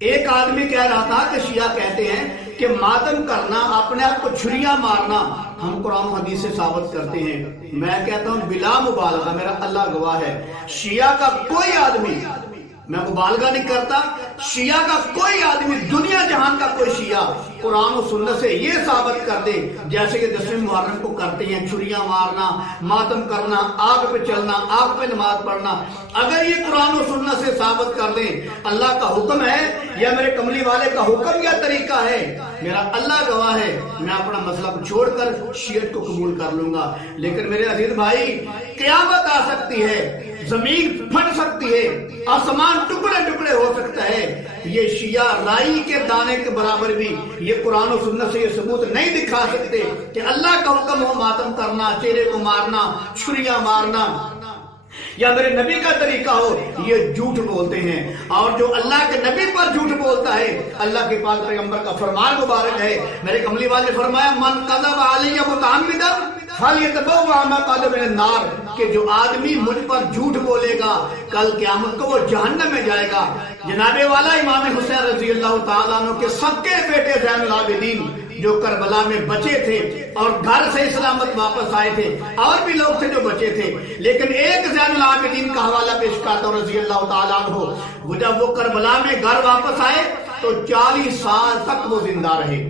ایک آدمی کہہ رہا تھا کہ شیعہ کہتے ہیں کہ ماتم کرنا، اپنے آپ کو چھریاں مارنا ہم قرآن و حدیث سے ثابت کرتے ہیں۔ میں کہتا ہوں بلا مبالغہ، میرا اللہ گواہ ہے، شیعہ کا کوئی آدمی، میں مبالغہ نہیں کرتا، شیعہ کا کوئی آدمی، دنیا جہان کا کوئی شیعہ قرآن و سنت سے یہ ثابت کر دے جیسے کہ 10ویں محرم کو کرتے ہیں، چھریاں مارنا، ماتم کرنا، آگ پہ چلنا، آگ پہ نماز پڑھنا، اگر یہ قرآن و سنت سے ثابت کر دیں اللہ کا حکم ہے یا میرے کملی والے کا حکم یا طریقہ ہے، میرا اللہ گواہ ہے میں اپنا مسلک چھوڑ کر شیعت کو قبول کر لوں گا۔ لیکن میرے عزیز بھائی، قیامت آ سکتی ہے، زمین پھٹ سکتی ہے، آسمان ٹکڑے ٹکڑے ہو سکتا ہے، یہ شیعہ رائی کے دانے کے برابر بھی یہ قرآن و سنت سے یہ ثبوت نہیں دکھا سکتے کہ اللہ کا حکم ہو ماتم کرنا، چہرے کو مارنا، چھریاں مارنا، یا میرے نبی کا طریقہ ہو، یہ جھوٹ بولتے ہیں۔ اور جو اللہ کے نبی پر جھوٹ بولتا ہے، اللہ کے پاک پیغمبر کا فرمان مبارک ہے، میرے کملی والے نے فرمایا من کذب علی متعمدا فلیتبوأ مقعدہ من النار، کہ جو آدمی مجھ پر جھوٹ بولے گا کل قیامت کو وہ جہنم میں جائے گا۔ جناب والا امام حسین رضی اللہ تعالیٰ عنہ کے سکے بیٹے زین العابدین جو کربلا میں بچے تھے اور گھر سے سلامت واپس آئے تھے، اور بھی لوگ تھے جو بچے تھے، لیکن ایک زین العابدین کا حوالہ پیش کرتا ہوں رضی اللہ تعالیٰ عنہ، وہ جب وہ کربلا میں گھر واپس آئے تو 40 سال تک وہ زندہ رہے،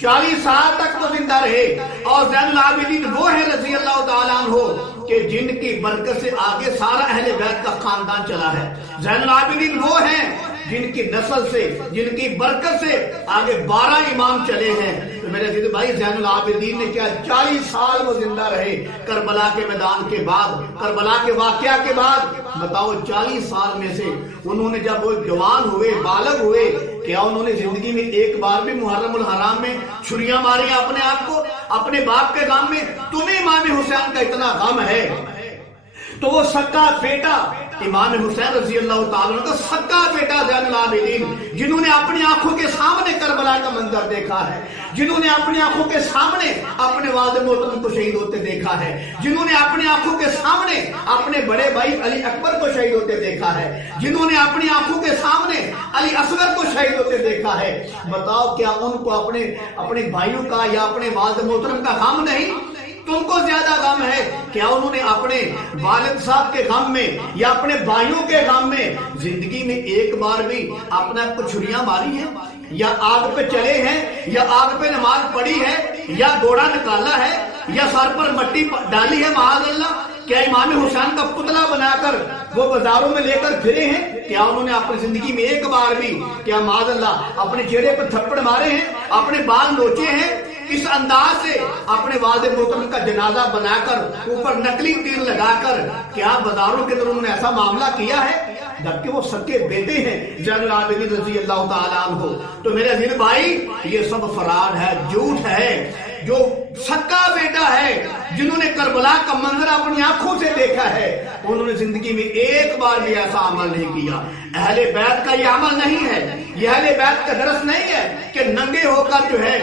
40 سال تک وہ زندہ رہے۔ اور زین العابدین وہ ہے رضی اللہ تعالیٰ عنہ کہ جن کی برکت سے آگے سارا اہل بیت کا خاندان چلا ہے۔ زین العابدین وہ ہیں جن کی نسل سے، جن کی برکت سے آگے 12 امام چلے ہیں۔ تو میرے عزیز بھائی، زین العابدین نے کیا 40 سال وہ زندہ رہے کربلا کے میدان کے بعد، کربلا کے واقعہ کے بعد۔ بتاؤ 40 سال میں سے انہوں نے جب وہ جوان ہوئے، بالغ ہوئے، کیا انہوں نے زندگی میں ایک بار بھی محرم الحرام میں چھریاں ماری اپنے آپ کو، اپنے باپ کے غم میں؟ تمہیں امام حسین کا اتنا غم ہے تو وہ سکا بیٹا امام حسین رضی اللہ تعالیٰ عنہ کا سکا بیٹا زین العابدین، جنہوں نے اپنی آنکھوں کے سامنے کربلا کا منظر دیکھا ہے، جنہوں نے اپنی آنکھوں کے سامنے اپنے والد محترم کو شہید ہوتے دیکھا ہے، جنہوں نے اپنی آنکھوں کے سامنے اپنے بڑے بھائی علی اکبر کو شہید ہوتے دیکھا ہے، جنہوں نے اپنی آنکھوں کے سامنے علی اصغر کو شہید ہوتے دیکھا ہے، بتاؤ کیا ان کو اپنے بھائیوں کا یا اپنے والد محترم کا غم نہیں؟ تم کو زیادہ غم ہے؟ کیا انہوں نے اپنے والد صاحب کے غم میں یا اپنے بھائیوں کے غم میں زندگی میں ایک بار بھی اپنا کو چھریاں ماری ہیں، یا آگ پہ چلے ہیں، یا آگ پہ نماز پڑھی ہے، یا گھوڑا نکالا ہے، یا سر پر مٹی ڈالی ہے معاذ اللہ؟ کیا امام حسین کا پتلا بنا کر وہ بازاروں میں لے کر پھرے ہیں؟ کیا انہوں نے اپنی زندگی میں ایک بار بھی کیا معاذ اللہ اپنے چہرے پر تھپڑ مارے ہیں، اپنے بال نوچے ہیں؟ اس انداز سے اپنے والد محترم کا جنازہ بنا کر اوپر نکلی تیر لگا کر کیا بازاروں کے اندر انہوں نے ایسا معاملہ کیا ہے؟ جبکہ وہ سکے بیٹے ہیں زین العابدین رضی اللہ تعالیٰ عنہ۔ تو میرے عزیز بھائی، یہ سب فراد ہے، جھوٹ ہے۔ جو سکا بیٹا ہے، جنہوں نے کربلا کا منظر اپنی آنکھوں سے دیکھا ہے، انہوں نے زندگی میں ایک بار بھی ایسا عمل نہیں کیا۔ اہل بیت کا یہ عمل نہیں ہے، یہ اہل بیت کا درس نہیں ہے کہ ننگے ہو کر جو ہے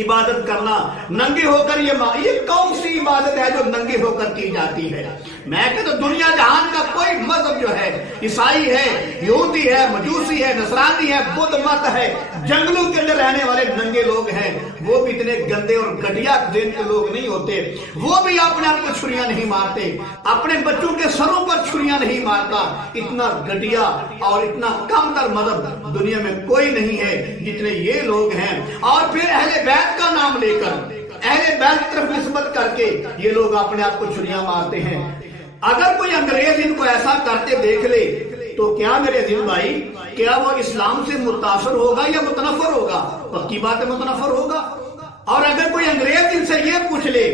عبادت کرنا، ننگے ہو کر یہ کون سی عبادت ہے جو ننگے ہو کر کی جاتی ہے؟ میں کہتا ہوں دنیا جہان کا کوئی مذہب جو ہے، عیسائی ہے، یہودی ہے، مجوسی ہے، نصرانی ہے، بدھ مت ہے، جنگلوں کے اندر رہنے والے ننگے لوگ ہیں، وہ بھی اتنے گندے اور گھٹیا ذہن کے لوگ نہیں ہوتے، وہ بھی اپنے آپ کو چھریاں نہیں مارتے، اپنے بچوں کے سروں پر چھریاں نہیں مارتا۔ اتنا گھٹیا اور اتنا کم تر مذہب دنیا میں کوئی نہیں ہے جتنے یہ لوگ ہیں۔ اور پھر اہل بیت کا نام لے کر، اہل بیت طرف نسبت کر کے یہ لوگ اپنے آپ کو چھریاں مارتے ہیں۔ اگر کوئی انگریز ان کو ایسا کرتے دیکھ لے تو کیا میرے عزیز بھائی، کیا وہ اسلام سے متاثر ہوگا یا متنفر ہوگا؟ پکی بات ہے، متنفر ہوگا۔ اور اگر کوئی انگریز ان سے یہ پوچھ لے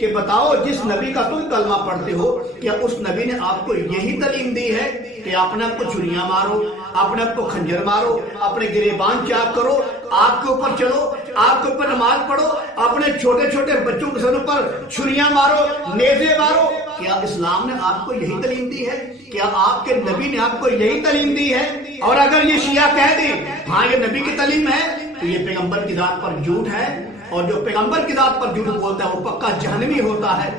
کہ بتاؤ جس نبی کا تم کلمہ پڑھتے ہو، کیا اس نبی نے آپ کو یہی تعلیم دی ہے کہ اپنے آپ کو چھریاں مارو، اپنے آپ کو خنجر مارو، اپنے گریبان چاک کرو، آگ کے اوپر چلو، آگ کے اوپر نماز پڑھو، اپنے چھوٹے چھوٹے بچوں کے سروں پر چھریاں مارو، نیزے مارو؟ کیا اسلام نے آپ کو یہی تعلیم دی ہے؟ کیا آپ کے نبی نے آپ کو یہی تعلیم دی ہے؟ اور اگر یہ شیعہ کہہ دیں ہاں یہ نبی کی تعلیم ہے تو یہ پیغمبر کی ذات پر جھوٹ ہے، اور جو پیغمبر کی ذات پر جھوٹ بولتا ہے وہ پکا جہنمی ہوتا ہے۔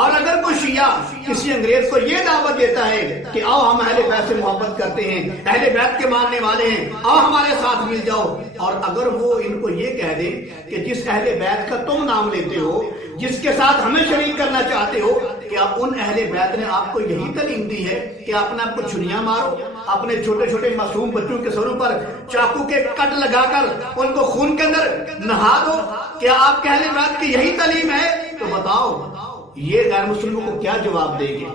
اور اگر کوئی شیعہ کسی انگریز کو یہ دعوت دیتا ہے کہ آؤ ہم اہل بیت سے محبت کرتے ہیں، اہل بیت کے ماننے والے ہیں، آؤ ہمارے ساتھ مل جاؤ، اور اگر وہ ان کو یہ کہہ دے کہ جس اہل بیت کا تم نام لیتے ہو، جس کے ساتھ ہمیں شریک کرنا چاہتے ہو، کہ ان اہل بیت نے آپ کو یہی تعلیم دی ہے کہ اپنے آپ کو چھریاں مارو، اپنے چھوٹے چھوٹے معصوم بچوں کے سروں پر چاقو کے کٹ لگا کر ان کو خون کے اندر نہا دو، کیا آپ کے اہل بیت کی یہی تعلیم ہے؟ تو بتاؤ یہ غیر مسلموں کو کیا جواب دیں گے؟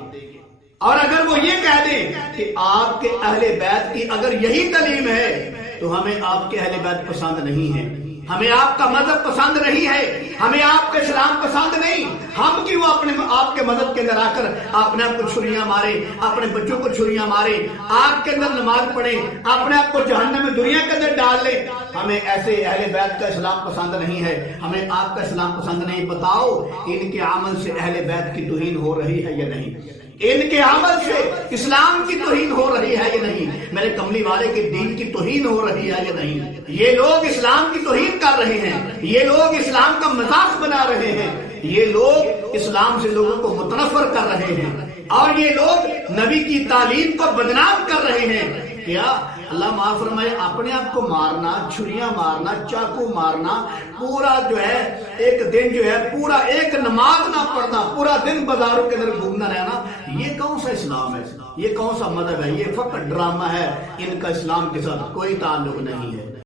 اور اگر وہ یہ کہہ دیں کہ آپ کے اہل بیت کی اگر یہی تعلیم ہے تو ہمیں آپ کے اہل بیت پسند نہیں ہے، ہمیں آپ کا مذہب پسند نہیں ہے، ہمیں آپ کا اسلام پسند نہیں، ہم کیوں اپنے آپ کے مذہب کے اندر آ کر اپنے آپ کو چھریاں مارے، اپنے بچوں کو چھریاں مارے، آپ کے اندر نماز پڑھیں، اپنے آپ کو جہنم میں دنیا کے اندر ڈال لیں؟ ہمیں ایسے اہل بیت کا اسلام پسند نہیں ہے، ہمیں آپ کا اسلام پسند نہیں۔ بتاؤ ان کے عمل سے اہل بیت کی توہین ہو رہی ہے یا نہیں؟ ان کے عمل سے اسلام کی توہین ہو رہی ہے یا نہیں؟ میرے کملی والے کے دین کی توہین ہو رہی ہے یا نہیں؟ یہ لوگ اسلام کی توہین کر رہے ہیں، یہ لوگ اسلام کا مذاق بنا رہے ہیں، یہ لوگ اسلام سے لوگوں کو متنفر کر رہے ہیں، اور یہ لوگ نبی کی تعلیم کو بدنام کر رہے ہیں۔ کیا اللہ معاف فرمائے اپنے آپ کو مارنا، چھریاں مارنا، چاقو مارنا، پورا جو ہے ایک دن جو ہے پورا ایک نماز نہ پڑھنا، پورا دن بازاروں کے اندر گھومنا رہنا، یہ کون سا اسلام ہے؟ یہ کون سا مذہب ہے؟ یہ فقط ڈرامہ ہے، ان کا اسلام کے ساتھ کوئی تعلق نہیں ہے۔